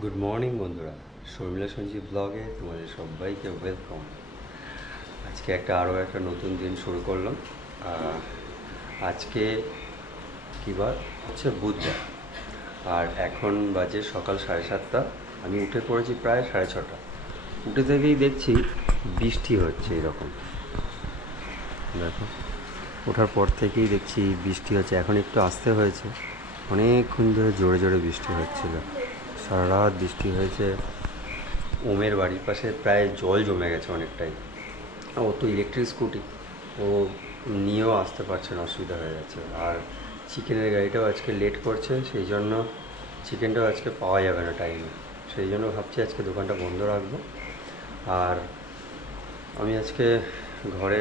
Good morning বন্ধুরা, শর্মিলা সঞ্জীব ব্লগে তোমাদের সবাইকে ওয়েলকাম। আজকে আরও একটা নতুন দিন শুরু করলাম। আজকে কী বার হচ্ছে বুধবার, আর এখন বাজে সকাল 7:30। আমি উঠে পড়েছি প্রায় 6:30। উঠে থেকেই দেখছি বৃষ্টি হচ্ছে। এরকম দেখো, ওঠার পর থেকেই দেখছি বৃষ্টি হচ্ছে। এখন একটু আসতে হয়েছে, অনেকক্ষণ ধরে জোরে জোরে বৃষ্টি হচ্ছিল। সারা রাত বৃষ্টি হয়েছে। ওমের বাড়ির পাশে প্রায় জল জমে গেছে অনেকটাই। ও তো ইলেকট্রিক স্কুটি, ও নিয়েও আসতে পারছে না, অসুবিধা হয়ে যাচ্ছে। আর চিকেনের গাড়িটাও আজকে লেট করছে, সেই জন্য চিকেনটাও আজকে পাওয়া যাবে না টাইমে। সেই জন্য ভাবছি আজকে দোকানটা বন্ধ রাখবো। আর আমি আজকে ঘরে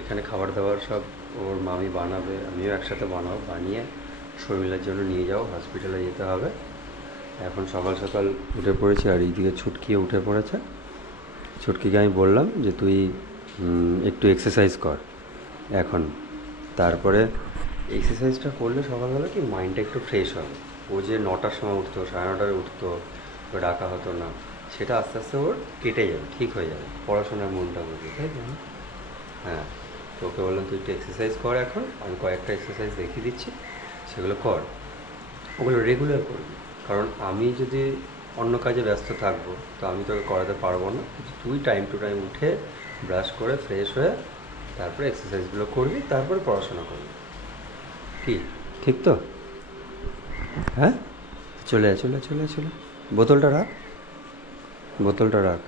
এখানে খাবার দাবার সব ওর মামি বানাবে, আমিও একসাথে বানাবো, বানিয়ে শর্মিলার জন্য নিয়ে যাও, হসপিটালে যেতে হবে। এখন সকাল সকাল উঠে পড়েছি, আর এইদিকে ছুটকিও উঠে পড়েছে। ছুটকিকে আমি বললাম যে তুই একটু এক্সারসাইজ কর এখন। তারপরে এক্সারসাইজটা করলে সকালবেলা কি মাইন্ডটা একটু ফ্রেশ হবে। ও যে 9টার সময় উঠতো, 9:30টায় উঠতো, ডাকা হতো না, সেটা আস্তে আস্তে ওর কেটে যাবে, ঠিক হয়ে যাবে, পড়াশোনার মনটা বুঝে, তাই না? হ্যাঁ, তো ওকে বললাম তুই একটু এক্সারসাইজ কর এখন, আমি কয়েকটা এক্সারসাইজ দেখিয়ে দিচ্ছি, সেগুলো কর, ওগুলো রেগুলার করবি। কারণ আমি যদি অন্য কাজে ব্যস্ত থাকবো তো আমি তোকে করাতে পারবো না। তুই টাইম টু টাইম উঠে ব্রাশ করে ফ্রেশ হয়ে তারপরে এক্সারসাইজগুলো করবি, তারপরে পড়াশোনা করবি। কি ঠিক তো? হ্যাঁ, চলে চলে চলে চলে বোতলটা রাখ, বোতলটা রাখ।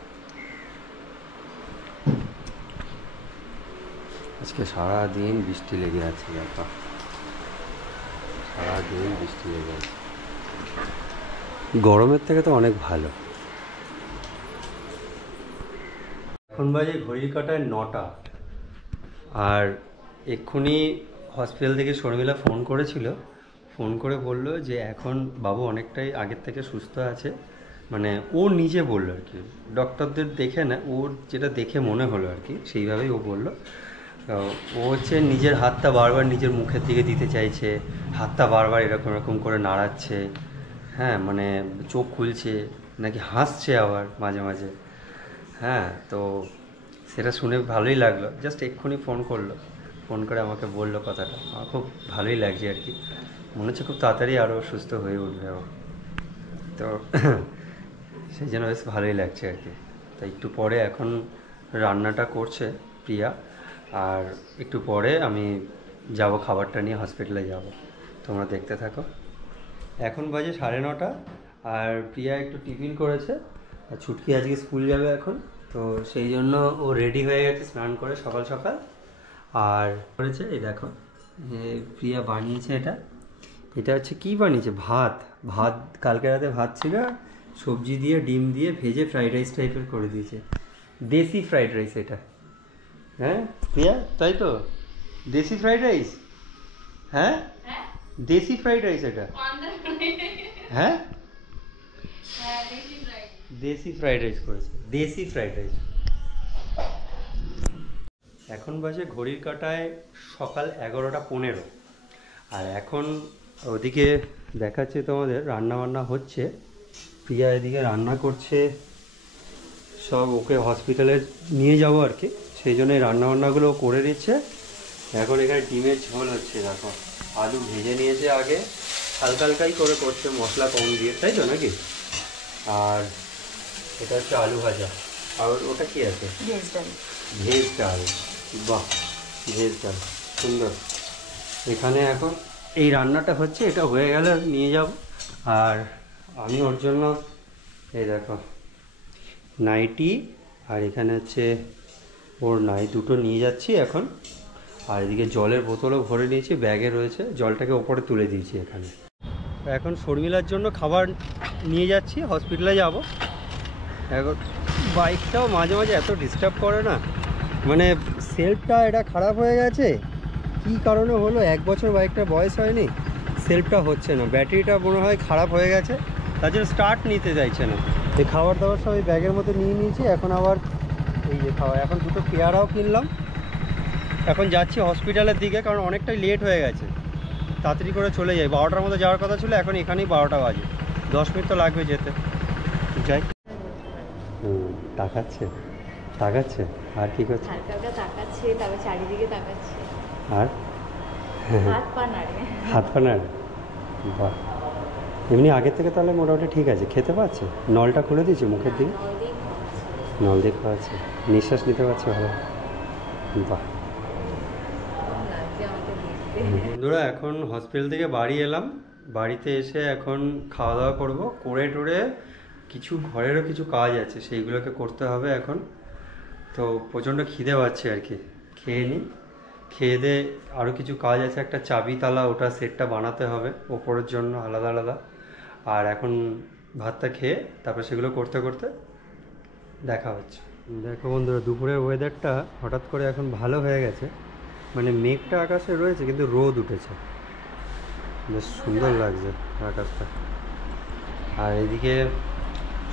আজকে সারাদিন বৃষ্টি লেগে আছে, ব্যাপার সারাদিন বৃষ্টি লেগে আছে। গরমের থেকে তো অনেক ভালো। এখন বাজে ঘড়ির কাঁটায় 9টা। আর এক্ষুনি হসপিটাল থেকে শর্মিলা ফোন করেছিল, ফোন করে বলল যে এখন বাবু অনেকটাই আগের থেকে সুস্থ আছে। মানে ও নিজে বললো আর কি, ডক্টরদের দেখে না, ওর যেটা দেখে মনে হলো আর কি, সেইভাবেই ও বললো। ও হচ্ছে নিজের হাতটা বারবার নিজের মুখের দিকে দিতে চাইছে, হাতটা বারবার এরকম এরকম করে নাড়াচ্ছে। হ্যাঁ, মানে চোখ খুলছে, নাকি হাসছে আবার মাঝে মাঝে। হ্যাঁ, তো সেটা শুনে ভালোই লাগলো। জাস্ট এক্ষুনি ফোন করলো, ফোন করে আমাকে বললো কথাটা, আমার খুব ভালোই লাগছে আর কি। মনে হচ্ছে খুব তাড়াতাড়ি আরও সুস্থ হয়ে উঠবে ও। তো সেই জন্য বেশ ভালোই লাগছে আর কি। তাই একটু পরে এখন রান্নাটা করছে প্রিয়া, আর একটু পরে আমি যাব খাবারটা নিয়ে হসপিটালে যাব। তোমরা দেখতে থাকো। এখন বাজে 9:30, আর প্রিয়া একটু টিফিন করেছে। আর ছুটকি আজকে স্কুল যাবে এখন, তো সেই জন্য ও রেডি হয়ে গেছে স্নান করে সকাল সকাল। আর করেছে এই দেখো, প্রিয়া বানিয়েছে এটা। এটা হচ্ছে কী বানিয়েছে, ভাত। ভাত কালকে রাতে ভাত ছিল, সবজি দিয়ে ডিম দিয়ে ভেজে ফ্রাইড রাইস টাইপের করে দিয়েছে। দেশি ফ্রাইড রাইস এটা। হ্যাঁ প্রিয়া, তাই তো? দেশি ফ্রাইড রাইস। হ্যাঁ, দেশি ফ্রাইড রাইস এটা। হ্যাঁ, দেশি ফ্রাইড রাইস করেছে, দেশি ফ্রাইড রাইস। এখন বাজে ঘড়ির কাঁটায় সকাল 11:15। আর এখন ওদিকে দেখাচ্ছে তোমাদের রান্না বান্না হচ্ছে। প্রিয়া এদিকে রান্না করছে সব, ওকে হসপিটালে নিয়ে যাবো আর কি, সেই জন্য এই রান্নাবান্নাগুলো করে দিচ্ছে। এখন এখানে ডিমের ঝোল হচ্ছে, দেখো আলু ভেজে নিয়েছে আগে, হালকা হালকাই করে করছে, মশলা কম দিয়ে, তাই তো নাকি? আর এটা হচ্ছে আলু ভাজা। আর ওটা কি আছে? ভেজ ডাল। ভেজ ডাল, বাহ, ভেজ ডাল সুন্দর। এখানে এখন এই রান্নাটা হচ্ছে, এটা হয়ে গেলে নিয়ে যাব। আর আমি ওর জন্য এই দেখো নাইটি, আর এখানে হচ্ছে ওর দুটো নিয়ে যাচ্ছি এখন। আর এদিকে জলের বোতলও ভরে নিয়েছি, ব্যাগে রয়েছে, জলটাকে ওপরে তুলে দিয়েছি এখানে। এখন শর্মিলার জন্য খাবার নিয়ে যাচ্ছি, হসপিটালে যাব। এখন বাইকটাও মাঝে মাঝে এত ডিস্টার্ব করে না, মানে সেলফটা এটা খারাপ হয়ে গেছে, কী কারণে হলো, 1 বছর বাইকটার বয়স হয়নি, সেলফটা হচ্ছে না, ব্যাটারিটা মনে হয় খারাপ হয়ে গেছে, তার জন্য স্টার্ট নিতে চাইছে না। এই খাবার দাবার সব এই ব্যাগের মধ্যে নিয়ে নিয়েছি। এখন আবার এই যে খাওয়া, এখন দুটো পেয়ারাও কিনলাম। এখন যাচ্ছি হসপিটালের দিকে, কারণ অনেকটাই লেট হয়ে গেছে, তাড়াতাড়ি করে চলে যাই। 12টার মধ্যে যাওয়ার কথা ছিল, এখন এখানেই 12টা বাজে, 10 মিনিট তো লাগবে যেতে। যাই। তাকাচ্ছে তাকাচ্ছে আর কি করছে? হালকা হালকা তাকাচ্ছে, তারপর চারিদিকে তাকাচ্ছে আর হাত পা নাড়ে। হাত পা নাড়ে? বাহ, এমনি আগের থেকে তাহলে মোটামুটি ঠিক আছে, খেতে পারছে? নলটা খুলে দিয়েছে মুখের দিকে? নল দিয়ে খাওয়াচ্ছে, নিঃশ্বাস নিতে পারছে ভালো? বাহ। বন্ধুরা এখন হসপিটাল থেকে বাড়ি এলাম, বাড়িতে এসে এখন খাওয়া দাওয়া করবো, করে টোরে কিছু ঘরেরও কিছু কাজ আছে সেইগুলোকে করতে হবে এখন। তো প্রচণ্ড খিদে পাচ্ছে আর কি, খেয়ে নিই, খেয়ে দিয়ে আরও কিছু কাজ আছে, একটা চাবি তালা ওটা সেটটা বানাতে হবে ওপরের জন্য আলাদা আলাদা। আর এখন ভাতটা খেয়ে তারপর সেগুলো করতে করতে দেখা হচ্ছে। দেখো বন্ধুরা, দুপুরের ওয়েদারটা হঠাৎ করে এখন ভালো হয়ে গেছে, মানে মেঘটা আকাশে রয়েছে কিন্তু রোদ উঠেছে, বেশ সুন্দর লাগছে আকাশটা। আর এদিকে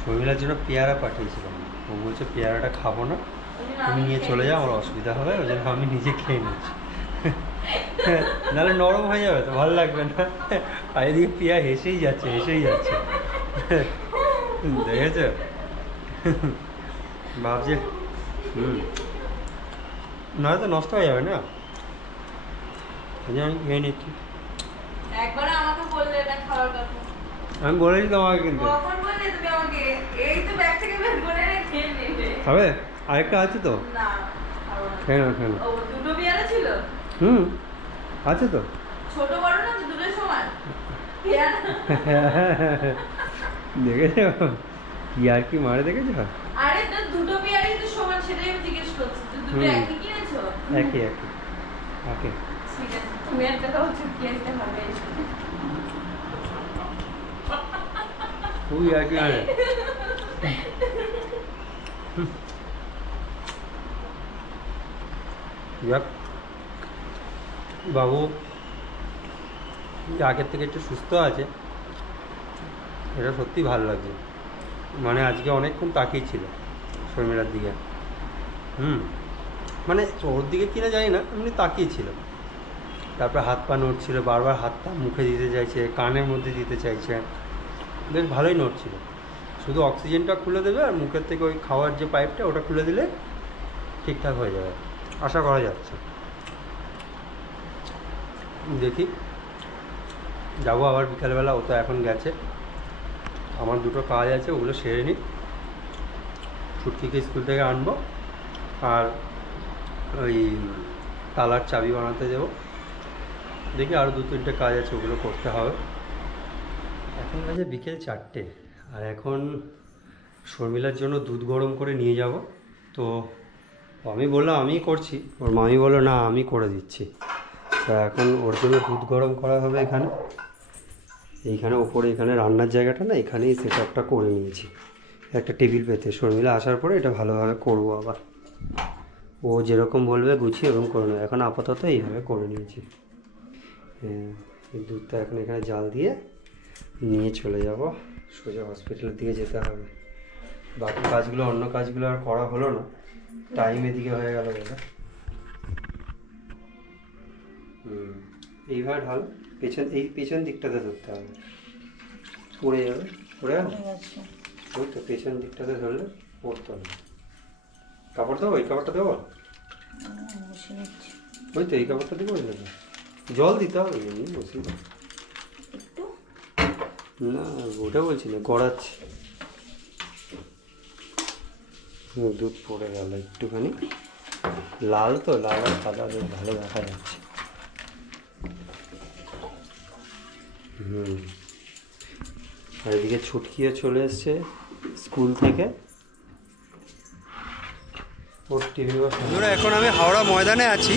শর্মিলার জন্য পেয়ারা পাঠিয়েছিলাম, ও বলছে পেয়ারাটা খাবো না, তুমি নিয়ে চলে যাও, আমার অসুবিধা হবে, ওই জন্য আমি নিজে খেয়ে নিচ্ছি। নাহলে নরম হয়ে যাবে তো ভালো লাগবে না। আর এদিকে পেয়ারা হেসেই যাচ্ছে হেসেই যাচ্ছে, দেখেছ? ভাবছে নাহলে তো নষ্ট হয়ে যাবে না, আমি খেয়ে নিচ্ছি। আমি বলেছি তোমাকে, কিন্তু খাবে? আরেকটা আছে তো, খেয়ে নাও খেয়ে নাও। আছে তো, ছোট বড় না তো, দুটোই সমান। দেখেছো কি আর কি মারে, দেখেছো? আরে তো দুটো পেয়ারই তো সমান, সেটাই আমি জিজ্ঞেস করছি। তো দুটো একই কিনেছো? একই একই একই। ঠিক আছে, তুমি একটা দাও, চুটকি একটা হবে। খুবই আর কি মারে। বাবু আগের থেকে একটু সুস্থ আছে, এটা সত্যি ভালো লাগছে। মানে আজকে অনেকক্ষণ তাকিয়েছিল শর্মিলার দিকে, মানে ওর দিকে কিনা জানি না, এমনি তাকিয়েছিল। তারপরে হাত পা নড়ছিল, বারবার হাতটা মুখে দিতে চাইছে, কানের মধ্যে দিতে চাইছে, বেশ ভালোই নড়ছিল। শুধু অক্সিজেনটা খুলে দেবে আর মুখের থেকে ওই খাওয়ার যে পাইপটা ওটা খুলে দিলে ঠিকঠাক হয়ে যাবে, আশা করা যাচ্ছে। দেখি যাবো আবার বিকালবেলা, ও তো এখন গেছে, আমার দুটো কাজ আছে ওগুলো সেরে নিই, ছুটকিকে স্কুল থেকে আনবো, আর ওই তালার চাবি বানাতে দেবো, দেখি আরও 2-3টে কাজ আছে ওগুলো করতে হবে। এখন বাজে বিকেল 4টে, আর এখন শর্মিলার জন্য দুধ গরম করে নিয়ে যাব। তো আমি বললাম আমিই করছি, ওর মামি বললো না আমি করে দিচ্ছি। তা এখন ওর জন্য দুধ গরম করা হবে এখানে, এইখানে ওপরে এখানে রান্নার জায়গাটা না, এখানেই সেট আপটা করে নিয়েছি একটা টেবিল পেতে। শর্মিলা আসার পরে এটা ভালোভাবে করবো, আবার ও যেরকম বলবে গুছিয়ে এরকম করে নেবে। এখন আপাতত এইভাবে করে নিয়েছি। এই দুধটা এখন এখানে জাল দিয়ে নিয়ে চলে যাব, সোজা হসপিটালের দিকে যেতে হবে। বাকি কাজগুলো, অন্য কাজগুলো আর করা হলো না, টাইম এদিকে হয়ে গেল বলে। এইভাবে ঢাল, এই পেছন দিকটাতে ধরতে হবে, পড়ে যাবে, পড়ে যাবে। ওই তো পেছন দিকটাতে ধরলে পড়তো না। কাপড় দেবো, এই কাপড়টা দেবো, ওই তো এই কাপড়টা দেবো, জল দিতে হবে, এমনি বসি না, ওটা বলছি না, গড়াচ্ছি। দুধ পড়ে গেল একটুখানি, লাল তো, লাল আর সাদা বেশ ভালো দেখা যাচ্ছে। আর এদিকে ছুটকিও চলে এসছে স্কুল থেকে। বন্ধুরা এখন আমি হাওড়া ময়দানে আছি,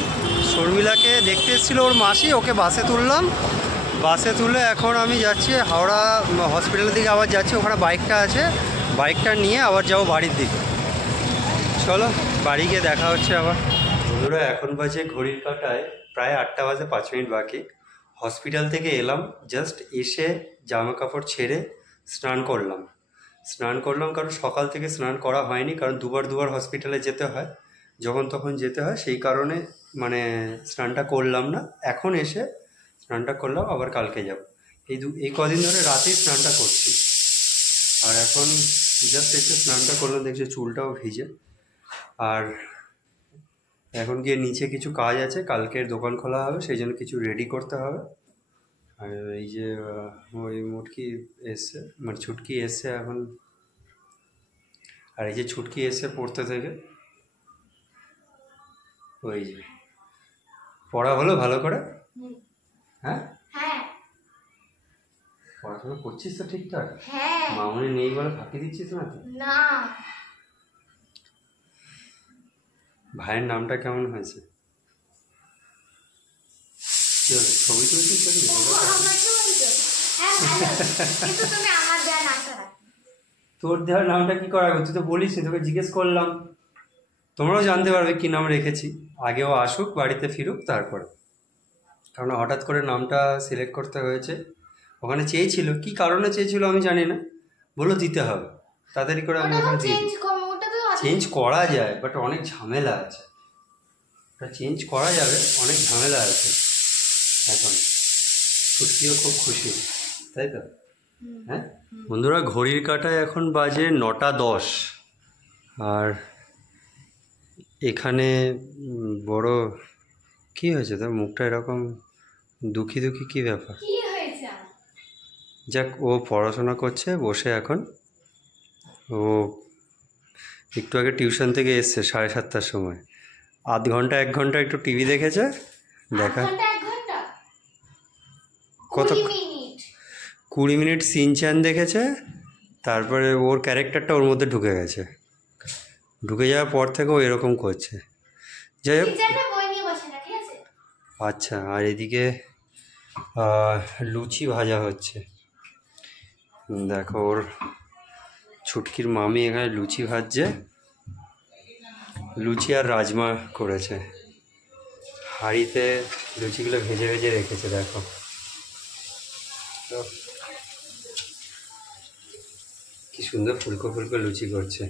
শর্মিলাকে দেখতে এসেছিল ওর মাসি, ওকে বাসে তুললাম, বাসে তুলে এখন আমি যাচ্ছি হাওড়া হসপিটালের দিকে, আবার যাচ্ছি, ওখানে বাইকটা আছে, বাইকটা নিয়ে আবার যাবো বাড়ির দিকে। চলো বাড়ি গিয়ে দেখা হচ্ছে আবার। বন্ধুরা এখন বাজে ঘড়ির কাঁটায় প্রায় 8টা বাজে 5 মিনিট বাকি। হসপিটাল থেকে এলাম, জাস্ট এসে জামা কাপড় ছেড়ে স্নান করলাম, কারণ সকাল থেকে স্নান করা হয়নি, কারণ দুবার হসপিটালে যেতে হয়, যখন তখন যেতে হয়, সেই কারণে মানে স্নানটা করলাম না। এখন এসে স্নানটা করলাম, আবার কালকে যাব। এই কদিন ধরে রাতেই স্নানটা করছি। আর এখন জাস্ট একটু স্নানটা করলাম, দেখছি চুলটাও ভিজে। আর এখন গিয়ে নিচে কিছু কাজ আছে, কালকের দোকান খোলা হবে, সেই জন্য কিছু রেডি করতে হবে। আর এই যে ওই মুটকি এসছে, মানে ছুটকি এসছে এখন। আর এই যে ছুটকি এসছে পড়তে থেকে, ওই যে পড়া হলো ভালো করে? হ্যাঁ, পড়াশোনা করছিস তো ঠিকঠাক? মামুনি নেই বলে ফাঁকি দিচ্ছিস না তো? না। ভাইয়ের নামটা কেমন হয়েছে? কি হলো, ছবি তুলছিস নাকি? কিন্তু তুমি আমার দেওয়া নামটা রাখো। তোর দেওয়ার নামটা কি করা হবে? তুই তো বলিস নি, তোকে জিজ্ঞেস করলাম। তোমরাও জানতে পারবে কি নাম রেখেছি, আগেও আসুক, বাড়িতে ফিরুক তারপরে। কারণ হঠাৎ করে নামটা সিলেক্ট করতে হয়েছে। ওখানে চেয়েছিল, কি কারণে চেয়েছিল আমি জানি না, বললো দিতে হবে, তাড়াতাড়ি করে আমি ওখানে দিয়ে দিই। চেঞ্জ করা যায়, বাট অনেক ঝামেলা আছে। ওটা চেঞ্জ করা যাবে, অনেক ঝামেলা আছে এখন। ছুটকিও খুব খুশি, তাই তো? হ্যাঁ বন্ধুরা, ঘড়ির কাঁটায় এখন বাজে 9:10। আর এখানে বড় কি হয়েছে তোর মুখটা এরকম দুঃখী দুঃখী, কি ব্যাপার? কি হয়েছে? যাক, ও পড়াশোনা করছে বসে এখন। ও একটু আগে টিউশন থেকে এসছে 7:30টার সময়। আধ ঘন্টা 1 ঘন্টা একটু টিভি দেখেছে। দেখা কত 20 মিনিট সিনচ্যান দেখেছে। তারপরে ওর ক্যারেক্টারটা ওর মধ্যে ঢুকে গেছে। ঢুকে যাওয়ার পর থেকে ও এরকম করছে। যাই হোক, আচ্ছা। আর এদিকে লুচি ভাজা হচ্ছে। দেখো, ওর ছুটকির মামি এখানে লুচি ভাজছে। লুচি আর রাজমা করেছে, হাঁড়িতে লুচিগুলো ভেজে ভেজে রেখেছে। দেখো তো, কি সুন্দর ফুলকো ফুলকো লুচি করছে।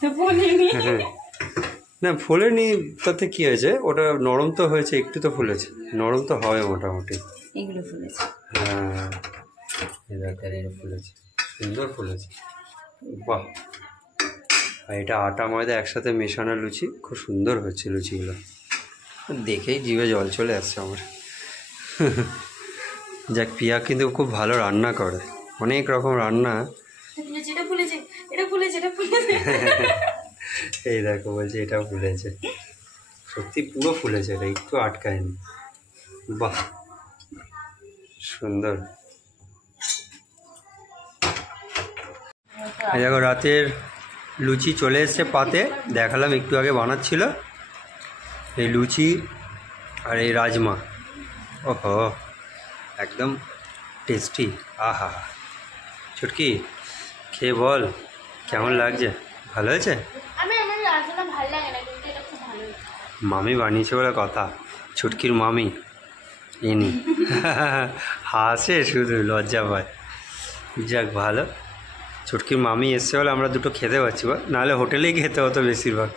হ্যাঁ, না ফোলেনি, তাতে কি হয়েছে? ওটা নরম তো হয়েছে, একটু তো ফুলেছে, নরম তো হয় মোটামুটি। এগুলো ফুলেছে। হ্যাঁ, এগুলো ফুলেছে, সুন্দর ফুলেছে। বাহ! আর এটা আটা ময়দা একসাথে মেশানো লুচি, খুব সুন্দর হচ্ছে লুচিগুলো। দেখেই জিভে জল চলে আসছে আমার। যাক, পিয়া কিন্তু খুব ভালো রান্না করে, অনেক রকম রান্না। এই দেখো, বলছে এটাও ফুলেছে। সত্যি পুরো ফুলেছে, এটা একটু আটকায়নি। বাহ, সুন্দর। এই দেখো, রাতের লুচি চলে এসছে পাতে, দেখালাম একটু আগে বানাচ্ছিল। এই লুচি আর এই রাজমা, ওহো একদম টেস্টি। আহা, ছুটকি খেয়ে বল কেমন লাগছে? ভালো হয়েছে? মামি বানিয়েছে বলে কথা, ছুটকির মামি ইনি। হাসে শুধু, লজ্জা পায়। যাক ভালো, ছুটকির মামি এসছে বলে আমরা দুটো খেতে পাচ্ছি, নাহলে হোটেলেই খেতে হতো বেশিরভাগ।